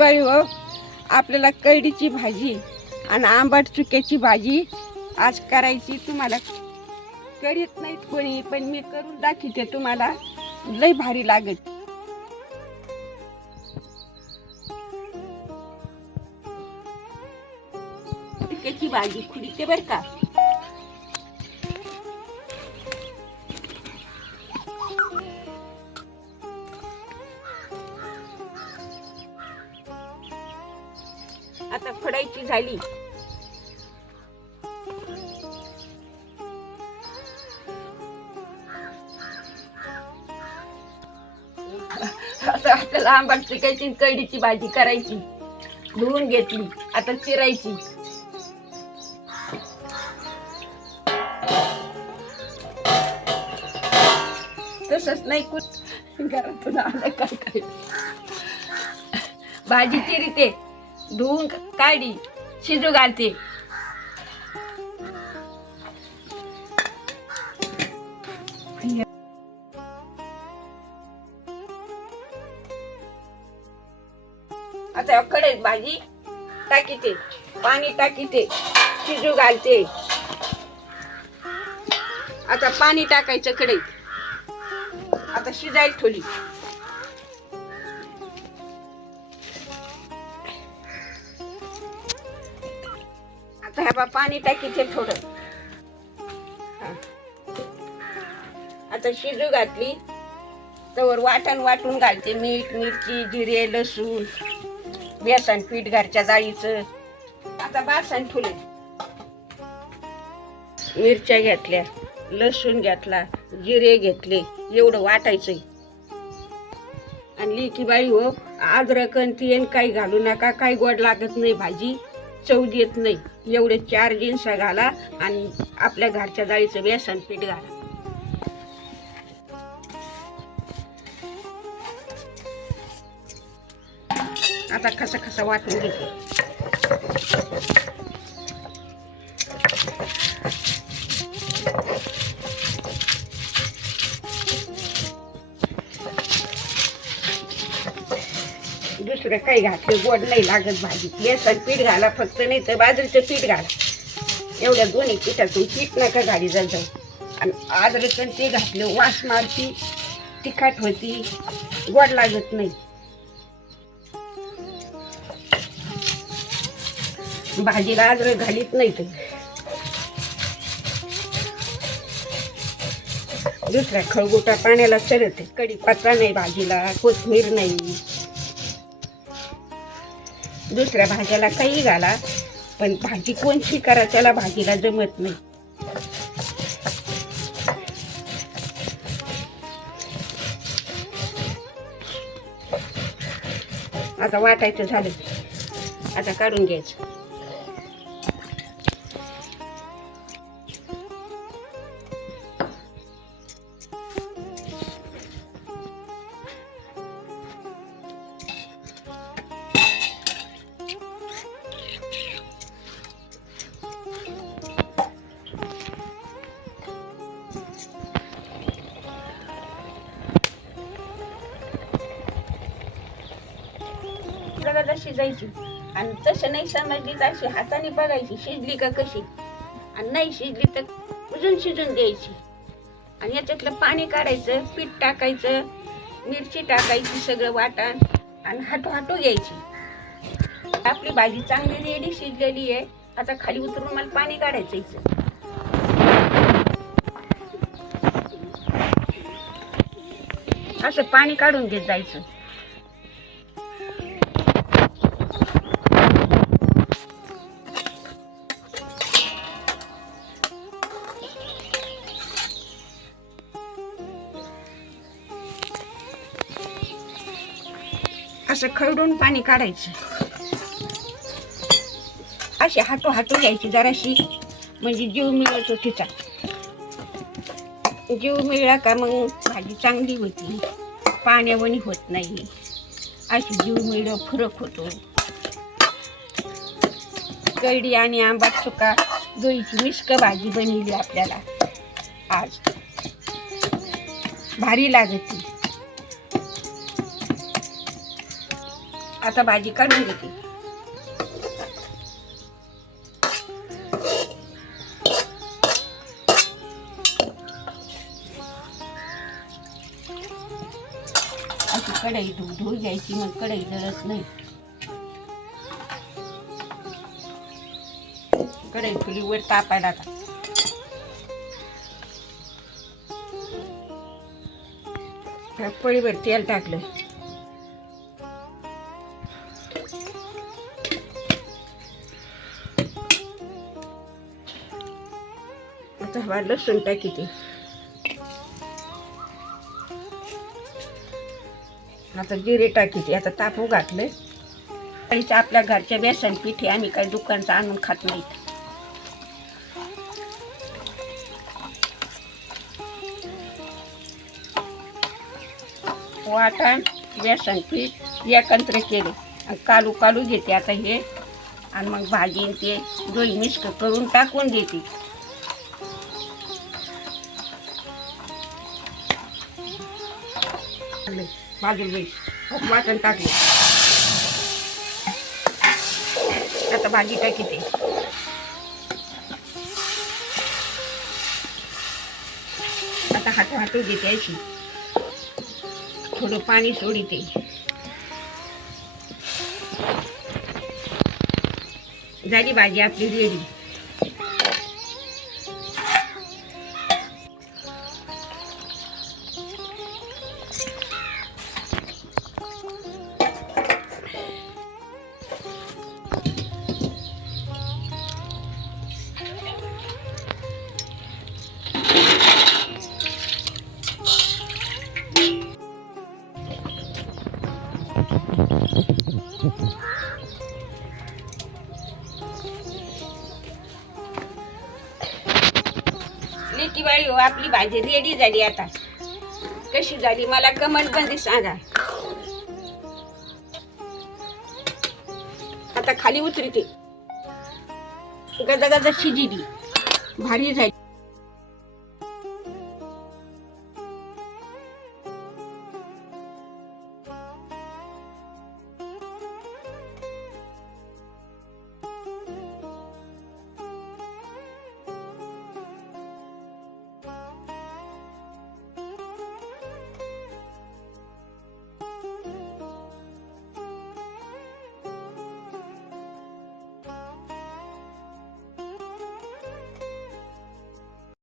दिवाळी हो. आपल्याला कैडीची भाजी आणि आंबट चुक्याची भाजी आज करायची तुम्हाला. करीत नाहीत कोणी पण मी करून दाखवते तुम्हाला. लय भारी लागत चुक्याची भाजी खुडीते बर का? आता झाली. आता आपल्याला कैडीची भाजी करायची. धुवून घेतली आता चिरायची. तसंच नाही कुठ. घरातून आलं काय काय. भाजी चिरीते. धुवून काढी शिजू घालते. आता कडेत भाजी टाकीते पाणी टाकीते शिजू घालते. आता पाणी टाकायचं कडेत आता शिजायला ठेवली. आता ह्या बा पाणी टाकीचे थोडं. आता शिजू घातली. तर वाटण वाटून घालते मीठ मिरची जिरे लसूण बेसन पीठ घरच्या जाळीचं. आता बासन ठुले. मिरच्या घेतल्या लसूण घेतला जिरे घेतले एवढं वाटायचंय. आणि लिकी बाई हो अद्रक आणि काही घालू नका काही गोड लागत नाही भाजी. चव देत नाही. एवढे चार जिन्सा घाला आणि आपल्या घरच्या डाळीचं बेसन पीठ घाला. आता खसा खसा वाटून घेते. दुसरं काही घातलं गोड नाही लागत भाजी. बेसन पीठ घाला फक्त नाही तर बाजरीचं पीठ घाला. एवढ्या दोन्ही पिठातून पीठ नका गाडी जात जाऊ. आणि आदरकन ते घातलं वास मारती तिखट होती गोड लागत नाही. भाजीला अद्रक घालीत नाही तर. दुसऱ्या खळगोटा पाण्याला चरते कढीपत्ता नाही भाजीला कोथमीर नाही. दुसऱ्या भाज्याला काही घाला पण भाजी कोण करा त्याला भाजीला जमत नाही. आता वाटायचं झालं. आता काढून घ्यायचं. शिजायची आणि तसं नाही समजली तर अशी हाताने बघायची शिजली का कशी? आणि नाही शिजली तर कुजून शिजून द्यायची. आणि याच्यातलं पाणी काढायचं पीठ टाकायचं मिरची टाकायची सगळं वाटण आणि हाटू हाटू घ्यायची. आपली भाजी चांगली रेडी शिजलेली आहे. आता खाली उतरून मला पाणी काढायचं हिचं. असं पाणी काढून घेत जायचं. असं खरडून पाणी काढायचं. अशी हाटू हाटू घ्यायची जराशी. म्हणजे जीव मिळतो तिचा. जीव मिळला का मग भाजी चांगली होती. पाण्यावणी होत नाही. अशी जीव मिळलं फरक होतो. कैडी आणि आंबा चुका दोईची मिश्क भाजी बनवली आपल्याला. आज भारी लागते. आता भाजी काढून घेते. अशी कढई धुऊ धुऊ घ्यायची मग कढई जळत नाही. कढई चुलीवर तापायला आता पळीवर तेल टाकलं. आता हवा लसूण टाकीते आता जिरे टाकीते आता तापू घातलं आणि आपल्या घरच्या बेसन पिठे आम्ही काही दुकानचं आणून खात नाहीत. वाटण बेसन पीठ एकत्र केले. आणि कालू कालू घेते आता हे. आणि मग भाजी ते दोन मिक्स करून टाकून देते. बाजूला खूप वाटण टाकले. आता भाजी टाकीते आता हात वाटू देते अशी. थोडं पाणी सोडीते. झाली भाजी आपली रेडी लेकी बाळी हो आपली भाजी रेडी झाली आता. कशी झाली मला कमेंटमध्ये सांगा. आता खाली उतरते. गजा गजा शिजिली भारी झाली.